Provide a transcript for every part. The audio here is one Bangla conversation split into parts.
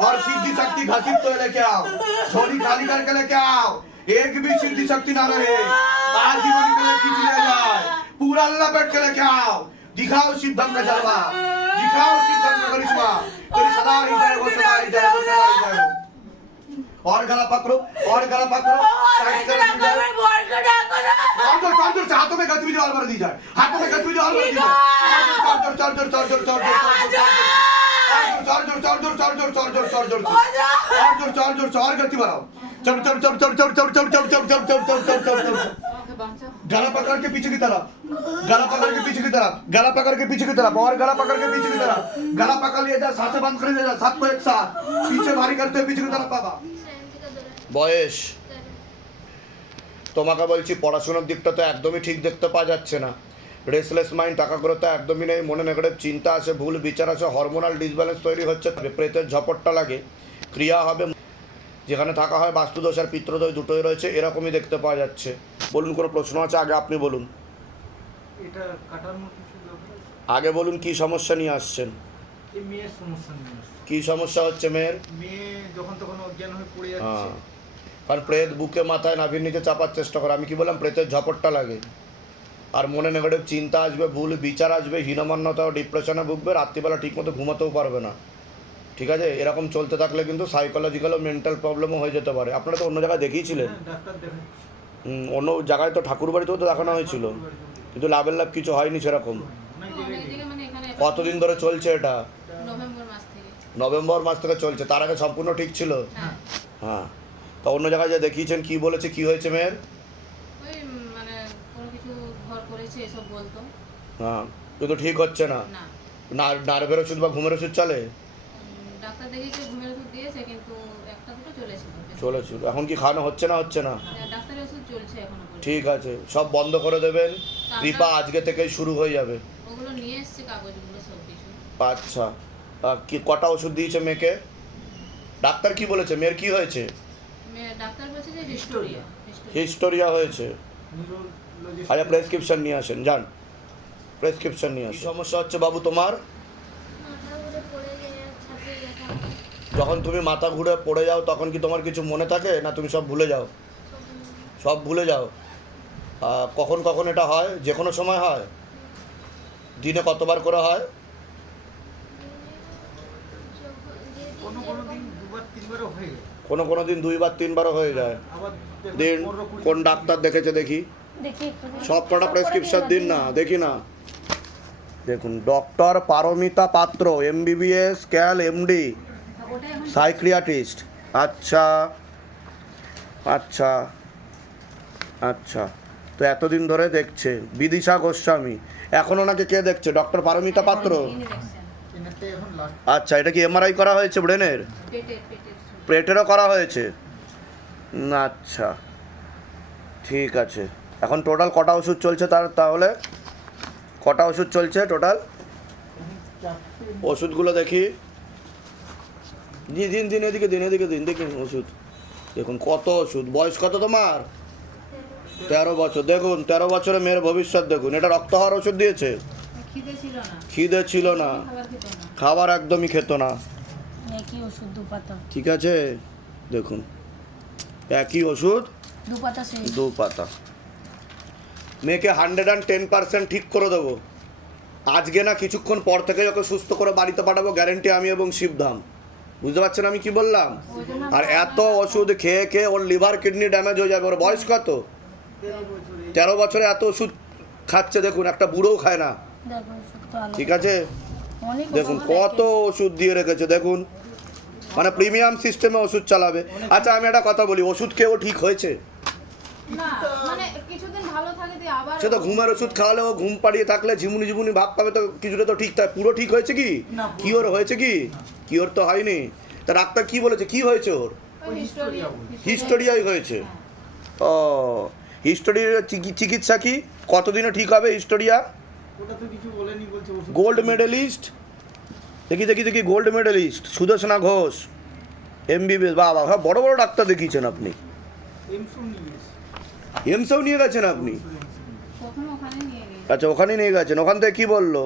और सिद्धि शक्ति घसीट तो लेके आओ, झोली खाली करके लेके आओ, एक भी सिद्धि शक्ति ना रहे, आज जीवन के लिए खींच लिया जाए, पूरा अल्लाह बैठ के लेके आओ, दिखाओ सिद्धम का जलवा, दिखाओ सिद्धम का करिश्मा, तेरी सदा ही जय हो, सदा ही जय हो, सदा ही जय हो। और गला पकड़ो, और गला पकड़ो, टाइट कर दी जाए, और हाथों में गतिविधि और बढ़ दी जाए, हाथों में गतिविधि और बढ़ दी जाए, और गति बढ़ाओ, गला पकड़ के पीछे की तरफ, गला पकड़ के पीछे की तरफ, गला पकड़ के पीछे की तरफ, और गला पकड़ के पीछे की तरफ, गला पकड़ लिया जाए, सांसें बंद कर लिया जाए, सबको एक साथ पीछे भारी करते हुए पीछे की तरफ बाबा। বয়স তোমাকে বলছি পড়াশোনার দিকটা তো একদমই ঠিক দেখতে পাওয়া যাচ্ছে না, রেসলেস মাইন্ড, একাগ্রতা একদমই নেই, মনে নেগেটিভ চিন্তা আসে, ভুল বিচার আসে, হরমোনাল ডিসব্যালেন্স তৈরি হচ্ছে, প্রেতের ঝপটটা লাগে, ক্রিয়া হবে, যেখানে থাকা হয় বাস্তুদোষ আর পিত্রদোষ দুটোই রয়েছে, এরকমই দেখতে পাওয়া যাচ্ছে। বলুন, কোনো প্রশ্ন আছে? আগে আপনি বলুন, এটা কাটানোর কিছু ব্যাপার আছে? আগে বলুন কি সমস্যা নিয়ে আসছেন? এই মেয়ের সমস্যা নিয়ে আসছে। কি সমস্যা হচ্ছে মেয়ের? মেয়ে যখন তখন অজ্ঞান হয়ে পড়ে যাচ্ছে। কারণ প্রেত বুকে মাথায় নাভির নিচে চাপার চেষ্টা করে, আমি কি বললাম, প্রেতের ঝপটটা লাগে, আর মনে নেগেটিভ চিন্তা আসবে, ভুল বিচার আসবে, হীনমান্যতা ও ডিপ্রেশনে ভুগবে, রাত্রিবেলা ঠিকমতো ঘুমাতেও পারবে না। ঠিক আছে, এরকম চলতে থাকলে কিন্তু সাইকোলজিক্যাল ও মেন্টাল প্রবলেমও হয়ে যেতে পারে। আপনারা তো অন্য জায়গায় দেখিয়েছিলেন, ডাক্তার দেখাচ্ছি। অন্য জায়গায় তো ঠাকুর বাড়িতেও তো দেখানো হয়েছিল, কিন্তু লাভের লাভ কিছু হয়নি সেরকম। কতদিন ধরে চলছে এটা? নভেম্বর মাস থেকে চলছে। তার আগে সম্পূর্ণ ঠিক ছিল? হ্যাঁ। তো অন্য জায়গায় যে দেখিয়েছেন, কি বলেছে, কি হয়েছে মেয়ের? হ্যাঁ, কিন্তু ঠিক হচ্ছে না। নার্ভের ওষুধ বা ঘুমের ওষুধ চলে? ডাক্তার দেখিয়েছে, ঘুমের ওষুধ দিয়েছে, কিন্তু একটা দুটো চলেছিল। এখন কি খাওয়ানো হচ্ছে না? হচ্ছে না। ডাক্তারের ওষুধ চলছে এখনো। ঠিক আছে, সব বন্ধ করে দেবেন, কৃপা আজকে থেকেই শুরু হয়ে যাবে। ওগুলো নিয়ে এসেছে, কাগজগুলো সব কিছু। আচ্ছা, কি কটা ওষুধ দিয়েছে মেয়েকে? ডাক্তার কি বলেছে মেয়ের কি হয়েছে? ডাক্তার বলছে যে হিস্টোরিয়া হয়েছে। আচ্ছা, প্রেসক্রিপশন নিয়ে আসেন, যান প্রেসক্রিপশন নিয়ে আসেন। সমস্যা হচ্ছে বাবু তোমার? যখন তুমি মাথা ঘুরে পড়ে যাও তখন কি তোমার কিছু মনে থাকে, না তুমি সব ভুলে যাও? সব ভুলে যাও। কখন কখন এটা হয়? যে কোনো সময় হয়? দিনে কতবার করে হয়? কোনো দিন দুইবার তিনবারও হয়ে যায়। দিন কোন ডাক্তার দেখেছে দেখি, সব কটা প্রেসক্রিপশন দিন না, দেখি না। দেখুন, ডক্টর পারমিতা পাত্র, MBBS, ক্যাল, MD, সাইকিয়াট্রিস্ট। আচ্ছা আচ্ছা আচ্ছা, তো এতদিন ধরে দেখছে বিদিশা গোস্বামী। এখন ওনাকে কে দেখছে? ডক্টর পারমিতা পাত্র। আচ্ছা, এটা কি MRI করা হয়েছে ব্রেনের? পেটেরও করা হয়েছে? আচ্ছা, ঠিক আছে। এখন টোটাল কটা ওষুধ চলছে তাহলে কটা ওষুধ চলছে টোটাল? ওষুধগুলো দেখি, দিন এদিকে দিন দেখুন ওষুধ। দেখুন কত ওষুধ। বয়স কত তোমার? 13 বছর। দেখুন 13 বছরে মেয়ের ভবিষ্যৎ দেখুন। এটা রক্ত হওয়ার ওষুধ দিয়েছে? খিদে ছিল না, খাবার একদমই খেত না। ঠিক আছে, দেখুন একই ওষুধ, দু পাতা। মেয়েকে 110% ঠিক করে দেবো আজকে, না কিছুক্ষণ পর থেকে ওকে সুস্থ করে বাড়িতে পাঠাবো, গ্যারেন্টি আমি এবং শিবধাম। বুঝতে পারছেন আমি কি বললাম? আর এত ওষুধ খেয়ে ওর লিভার কিডনি ড্যামেজ হয়ে যাবে। ওর বয়স কত? 13 বছরে এত ওষুধ খাচ্ছে, দেখুন একটা বুড়োও খায় না। ঠিক আছে, দেখুন কত ওষুধ দিয়ে রেখেছে, দেখুন মানে প্রিমিয়াম সিস্টেমে ওষুধ চালাবে। আচ্ছা, আমি একটা কথা বলি, ওষুধ খেয়েও ঠিক হয়েছে? সে তো ঘুমের ওষুধ খাওয়ালে, ও ঘুম পাড়িয়ে থাকলে ঝিমুনি ভাব পাবে, তো কিছুটা তো ঠিক থাকে। পুরো ঠিক হয়েছে কি? কিওর হয়েছে কি? কিওর তো হয়নি। তা ডাক্তার কি বলেছে, কি হয়েছে ওর? হিস্টোরিয়াই হয়েছে। ও, হিস্টোরিয়ার চিকিৎসা কি কতদিনে ঠিক হবে হিস্টোরিয়া? গোল্ড মেডেলিস্ট, দেখি গোল্ড মেডেলিস্ট সুদর্শনা ঘোষ, MBBS। বাবা, হ্যাঁ, বড় ডাক্তার দেখিয়েছেন আপনি। এমসও নিয়ে গেছেন আপনি? আচ্ছা, ওখানে নিয়ে গেছেন। ওখান থেকে কি বললো?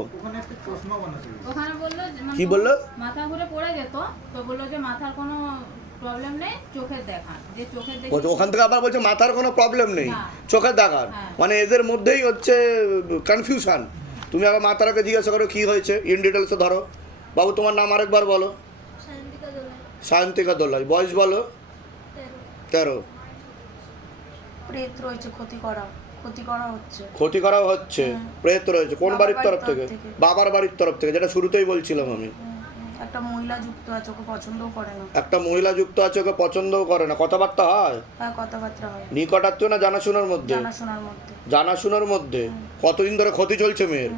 চশমা বানাতে হবে। ওখানে বললো যে মানে কি বললো? মাথা ঘুরে পড়ে যেত, তো বললো যে মাথার কোনো প্রবলেম নেই, চোখের দেখান, যে চোখের দেখে ওখান থেকে আবার বলছে মাথার কোনো প্রবলেম নেই, না। চোখের দেখার। হ্যাঁ। মানে এদের মধ্যেই হচ্ছে কনফিউশন। তুমি আবার মাতারাকে জিজ্ঞাসা করো কি হয়েছে, ইন ডিটেলসে ধরো। বাবু তোমার নাম আরেকবার বলো। সায়ন্তিকা দোলাই। বয়স বলো। 13। প্রেত রয়েছে, ক্ষতি করা হচ্ছে। ক্ষতি করা হচ্ছে, প্রেত রয়েছে। কোন বাড়ির তরফ থেকে? বাবার বাড়ির তরফ থেকে, যেটা শুরুতেই বলছিলাম আমি। একটা মহিলা যুক্ত আছে, ওকে পছন্দও করে না। একটা মহিলা যুক্ত আছে, ওকে পছন্দও করে না। কথাবার্তা হয়? হ্যাঁ, কথাবার্তা হয়। নিকটাত্মীয় না জানাশোনার মধ্যে? জানাশোনার মধ্যে। জানাশোনার মধ্যে। কতদিন ধরে ক্ষতি চলছে মেয়ের?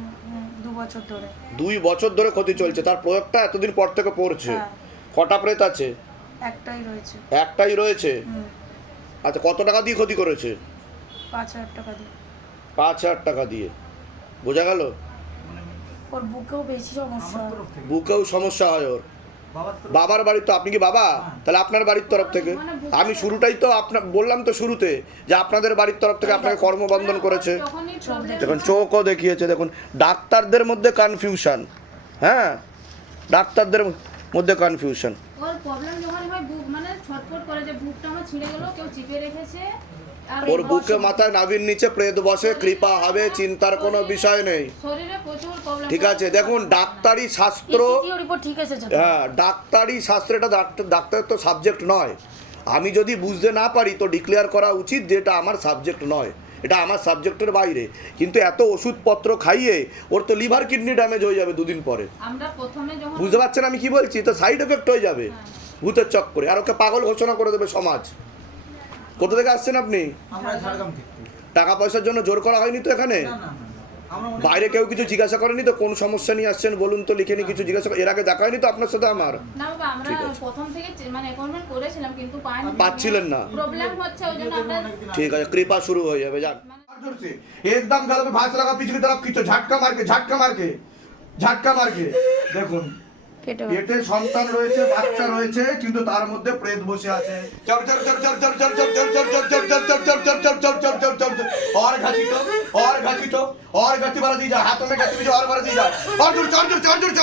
2 বছর ধরে। 2 বছর ধরে ক্ষতি চলছে। তার প্রয়োগটা এতদিন পর থেকে পড়ছে। হ্যাঁ। কটা প্রেত আছে? একটাই রয়েছে। একটাই রয়েছে। আচ্ছা, কত টাকা দিয়ে ক্ষতি করেছে? 5,000 টাকা দিয়ে। 5,000 টাকা দিয়ে। বোঝা গেল? মানে ওর বুকেও বেশি সমস্যা আমার হয়। তরফ থেকে। বুকেও সমস্যা হয় ওর। বাবার তরফ বাবার বাড়ির তো, আপনি কি বাবা? তাহলে আপনার বাড়ির তরফ থেকে। আমি শুরুটাই তো আপনার বললাম তো শুরুতে, যে আপনাদের বাড়ির তরফ থেকে আপনাকে কর্মবন্ধন করেছে। যখনই problem দেখুন চোখও দেখিয়েছে। দেখুন ডাক্তারদের মধ্যে কনফিউশন। হ্যাঁ, ডাক্তারদের মধ্যে কনফিউশন। ওর প্রবলেম যখন হয় বুক মানে ছটফট করে, যে বুকটা আমার ছিঁড়ে গেল, কেউ চিপে রেখেছে। আর ওর বুকে মাথায় নাভির নিচে প্রেত বসে, কৃপা হবে, চিন্তার কোনো বিষয় নেই। শরীরে প্রচুর প্রবলেম। ঠিক আছে, দেখুন ডাক্তারি শাস্ত্র, ECG রিপোর্ট ঠিক এসেছে তো? হ্যাঁ ডাক্তারি শাস্ত্র, এটা ডাক্তারের তো সাবজেক্ট নয়। আমি যদি বুঝতে না পারি তো ডিক্লেয়ার করা উচিত যে এটা আমার সাবজেক্ট নয়, এটা আমার সাবজেক্টের বাইরে। কিন্তু এত ওষুধপত্র খাইয়ে ওর তো লিভার কিডনি ড্যামেজ হয়ে যাবে 2 দিন পরে। আমরা প্রথমে যখন বুঝতে পারছেন আমি কি বলছি? তো সাইড এফেক্ট হয়ে যাবে ভূতের চক্করে, আর ওকে পাগল ঘোষণা করে দেবে সমাজ। কোথা থেকে আসছেন আপনি? আমরা ঝাড়গ্রাম থেকে। টাকা পয়সার জন্য জোর করা হয়নি তো এখানে? না না না, আমরা অনেক- বাইরে কেউ কিছু জিজ্ঞাসা করেনি তো কোন সমস্যা নিয়ে আসছেন বলুন তো, লিখে নিয়ে কিছু জিজ্ঞাসা এর আগে দেখা হয়নি তো আপনার সাথে আমার? না বাবা, আমরা ঠিক আছে। প্রথম থেকে মানে অ্যাপয়েন্টমেন্ট করেছিলাম, কিন্তু পাইনি। পাচ্ছিলেন না? প্রবলেম হচ্ছে, ওই জন্য আমরা অনেকদিন ठीक है, कृपा शुरू हो जाए जान। जोर से एकदम गले पे भांस लगा, पीछे की तरफ खींचो, झटका मार के দেখুন কেটে পেটে সন্তান রয়েছে, বাচ্চা রয়েছে, কিন্তু তার মধ্যে প্রেত বসে আছে। চল চল চল চল চল চল চল চল চল চল চল চল চল চল চল चल चल चल चल चल और घसीटो और गति बढ़ा दी जा, हाथों में गति और बढ़ा दी जा, और जोर चार जोर से और जोर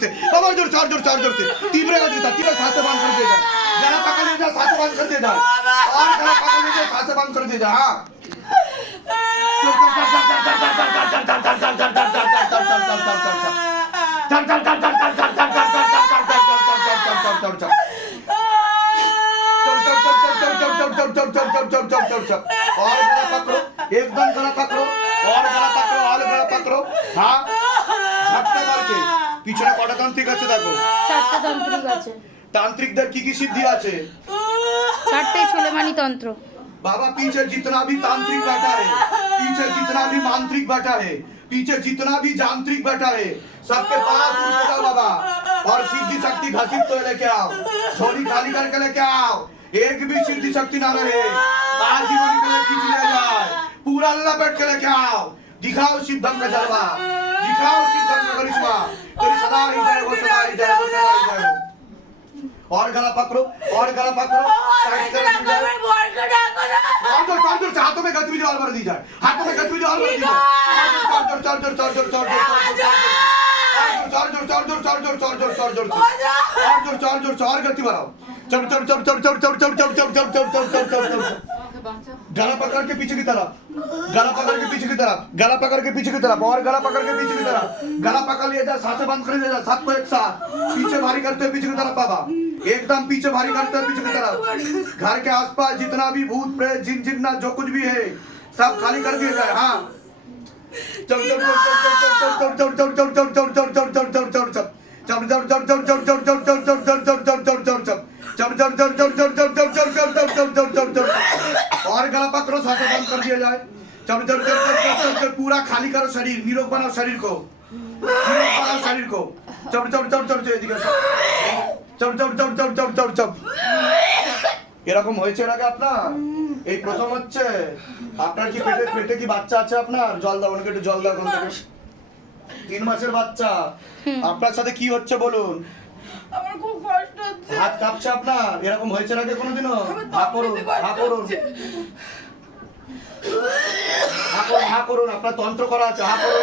से तीव्र गति था, तीव्र सांसें बंद कर दे जा, गला पकड़ ले जा, सांसें बंद कर दे जा, और गला पकड़ ले जा, सांसें बंद कर दे जा। हाँ और गला पकड़ो, एकदम गला पकड़ो, और गला पकड़ो। हाँ झटका मार के। পিছনে কটা তান্ত্রিক আছে দেখো? 4টে তান্ত্রিক আছে। তান্ত্রিকদের কি কি সিদ্ধি আছে? 4টে ছোলেমানি তন্ত্র। बाबा पीछे जितना भी तांत्रिक बैठा है, पीछे जितना भी मांत्रिक बैठा है, पीछे जितना भी जानत्रिक बैठा है, सबके पास उठो बाबा और सिद्धि शक्ति घसीट तो लेके आओ, झोली खाली करके लेके आओ। एक भी सिद्धि शक्ति ना रहे, आज जीवन के लिए खींच लिया जाए, पूरा अल्लाह बैठ के लेके आओ। दिखाओ सिद्धम का जलवा, दिखाओ सिद्धम का करिश्मा, तेरी सदा ही जय हो, सदा ही जय हो, सदा ही जय हो। और गला पकड़ो, और गला पकड़ो, साइड से जोर से हाथों में गतिविधि और बढ़ दी जाए, हाथों में गतिविधि और बढ़ दी जाए, और गति बढ़ाओ, गला पकड़ के पीछे की तरफ, गला पकड़ के पीछे की तरफ, गला पकड़ के पीछे की तरफ, और गला पकड़ के पीछे की तरफ, गला पकड़ लिया जाए, सांसें बंद कर लिया जाए, सबको एक साथ पीछे भारी करते हुए पीछे की तरफ बाबा, एकदम पीछे भारी करते हुए पीछे की तरफ। घर के आसपास जितना भी भूत प्रेत जिन जिन्ना जो कुछ भी है सब खाली कर दिया जाए। हाँ चल चल चल चल चल चल चल चल चल चल चल चल चल चल और गला पकड़ो, सांसें बंद कर दिया जाए। चल चल चल चल चल पूरा खाली करो शरीर, निरोग बनाओ शरीर को, निरोग बनाओ शरीर को। चल चल चल चल चल এদিকে চল চল চল চল চল চল চল। এরকম হয়েছে এর আগে আপনার? এই প্রথম হচ্ছে আপনার? কি পেটে পেটে কি বাচ্চা আছে আপনার? জল দাও, অনেক একটু জল দাও কোন থেকে। 3 মাসের বাচ্চা। আপনার সাথে কি হচ্ছে বলুন? আমার খুব কষ্ট হচ্ছে। হাত কাঁপছে আপনার? এরকম হয়েছে এর আগে কোনোদিনও? হা করুন, হা করুন, হা করুন, হা করুন। আপনার তন্ত্র করা আছে, হা করুন।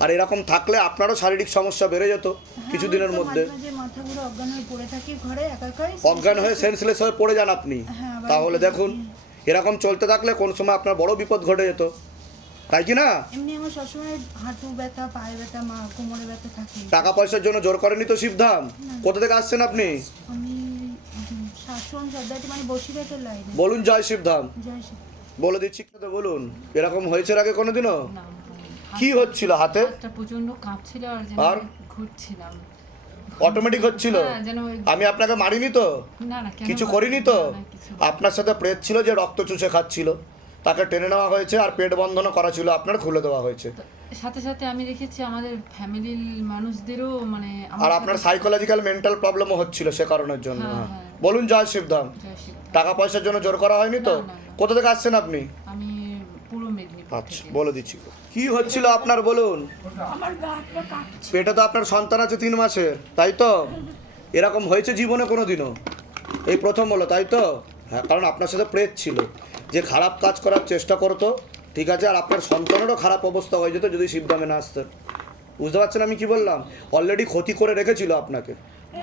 আর এরকম থাকলে আপনারও শারীরিক সমস্যা বেড়ে যেত কিছুদিনের মধ্যে। মাথাগুলো অজ্ঞান হয়ে পড়ে থাকি ঘরে একা একাই, অজ্ঞান হয়ে সেন্সলেস হয়ে পড়ে যান আপনি। হ্যাঁ, আবার তাহলে এরকম দেখুন এরকম চলতে থাকলে কোন সময় আপনার বড় বিপদ ঘটে যেত, তাই কি না? এমনি আমার সবসময় হাঁটু ব্যথা, পায়ে ব্যথা, কোমরে ব্যথা থাকে। টাকা পয়সার জন্য জোর করেনি তো শিবধাম? কোথা থেকে আসছেন আপনি? আমি শাসন সর্দারটি মানে বসিরহাটের লাইনে। বলুন জয় শিবধাম। জয় শ্রী। বলে দিচ্ছি তো, বলুন এরকম হয়েছে এর আগে কোনোদিনও? না, কি হচ্ছিল হাতে? হাতটা প্রচন্ড কাঁপছিল আর যেন আর? ঘুরছিলাম। অটোমেটিক হচ্ছিল? হ্যাঁ, যেন ওই- আমি আপনাকে মারিনি তো? না না, কেন কিছু মারবো? করিনি তো? না, না, কিছু না। আপনার সাথে প্রেত ছিল যে রক্ত চুষে খাচ্ছিল, তাকে টেনে নেওয়া হয়েছে আর পেট বন্ধনও করা ছিল, আপনার খুলে দেওয়া হয়েছে। তো সাথে সাথে আমি দেখেছি আমাদের ফ্যামিলির মানুষদেরও মানে আমার আর আপনার সাথে- সাইকোলজিক্যাল মেন্টাল প্রবলেমও হচ্ছিল সে কারণের জন্য। হ্যাঁ, হ্যাঁ। হ্যাঁ। বলুন জয় শিবধাম। জয় শিব। টাকা পয়সার জন্য জোর করা হয়নি তো? না, না, না। কোথা থেকে আসছেন আপনি? আমি পূর্ব মেদিনীপুর আচ্ছা, থেকে। বলে দিচ্ছি। কি হচ্ছিল আপনার বলুন? আমার গা হাত পা কাঁপছে। পেটে তো আপনার সন্তান আছে 3 মাসের, তাই তো? এরকম হয়েছে জীবনে কোনোদিনও? এই প্রথম হলো, তাই তো? হ্যাঁ, কারণ আপনার সাথে প্রেত ছিল যে খারাপ কাজ করার চেষ্টা করতো, ঠিক আছে? আর আপনার সন্তানেরও খারাপ অবস্থা হয়ে যেত যদি শিবধামে না আসতেন। বুঝতে পারছেন আমি কি বললাম? অলরেডি ক্ষতি করে রেখেছিল আপনাকে,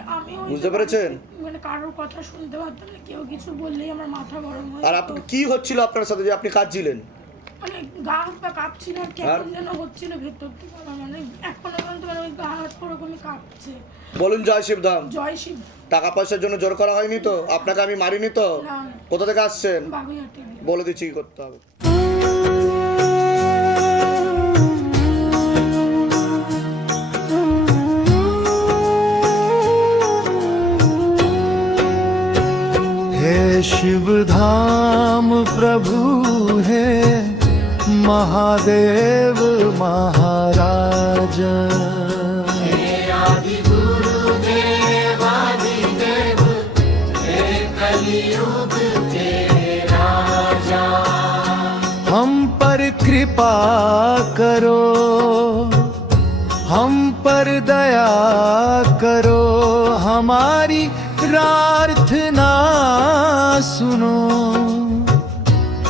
আমি ওই বুঝতে পেরেছেন? মানে কারোর কথা শুনতে পারতাম না, কেউ কিছু বললেই আমার মাথা গরম হয়ে আর যেত। আপনি কি হচ্ছিল আপনার সাথে যে আপনি কাঁদছিলেন? মানে গা হাত পা কাঁপছিল আর আর? কেমন যেন হচ্ছিল ভেতর থেকে আমার, মানে এখনো পর্যন্ত মানে ওই গা হাত পা ওরকমই কাঁপছে। বলুন জয় শিবধাম। জয় শিব। টাকা পয়সার জন্য জোর করা হয়নি তো? আপনাকে আমি মারিনি তো? না, কোথা থেকে আসছেন? বাগুইহাটি। বলে দিচ্ছি কি করতে হবে। हे शिव धाम प्रभु है महादेव महाराज। हम पर कृपा करो, हम पर दया करो, हमारी प्रार्थना सुनो।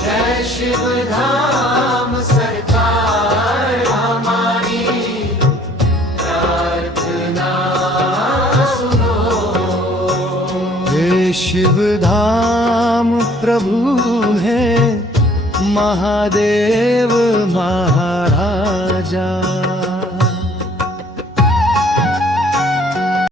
जय शिव धाम सरकार हमारी प्रार्थना सुनो। हे शिव धाम प्रभु है महादेव महाराजा।